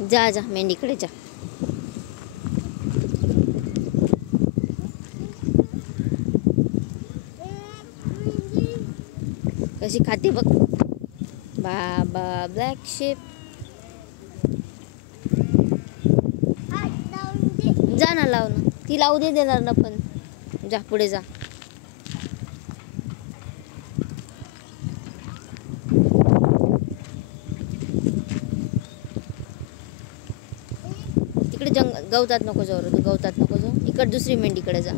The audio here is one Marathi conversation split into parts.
जा जा मेंढीकडे जा. कशी खाते बघ. बाबा ब्लॅक शिप. जा ना लाव ना. ती लावू दे देणार ना पण. जा पुढे जा. तिकडे गवतात नको जाऊ रे. गवतात नको जाऊ. इकडे दुसरी मेंढीकडे जा.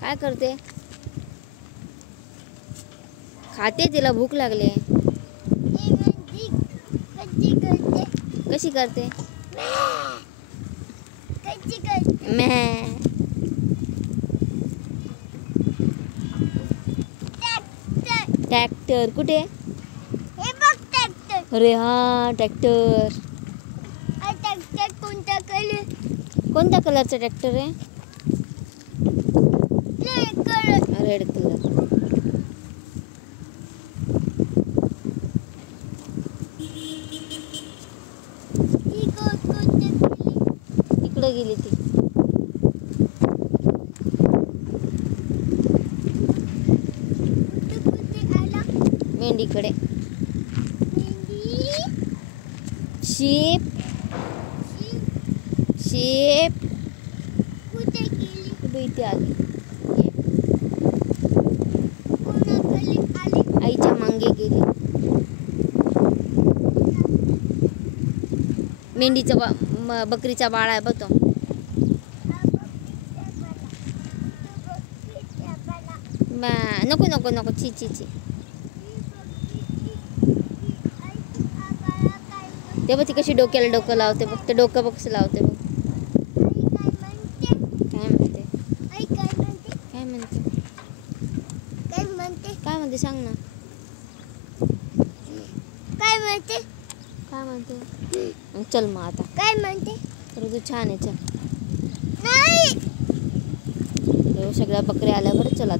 काय करते? खाते. तिला भूक लागली. कशी करते? म्या. ट्रॅक्टर कुठे? हे बघ ट्रॅक्टर. अरे हा ट्रॅक्टर. ट्रॅक्टर कोणता कलर? कोणत्या कलरचा ट्रॅक्टर आहे? Red colour. इकडे गेली ती. मेंढीकडे. शीप. शीप कुठे गेली? इथे आली. आली? आईच्या मागे गेली. मेंढीचा बकरीचा बाळ आहे बघ तो. नको नको नको. ची ची ची. ते बघ ती कशी डोक्याला डोकं लावते बघ. ते डोकं बघ कसं लावते बघ. काय म्हणते? काय म्हणते? काय म्हणते सांग ना. काय म्हणते? काय म्हणते? चल मग आता. काय म्हणते? तर तू छान आहे. चल. नाही. सगळ्या बकऱ्या आल्या बरं. चला.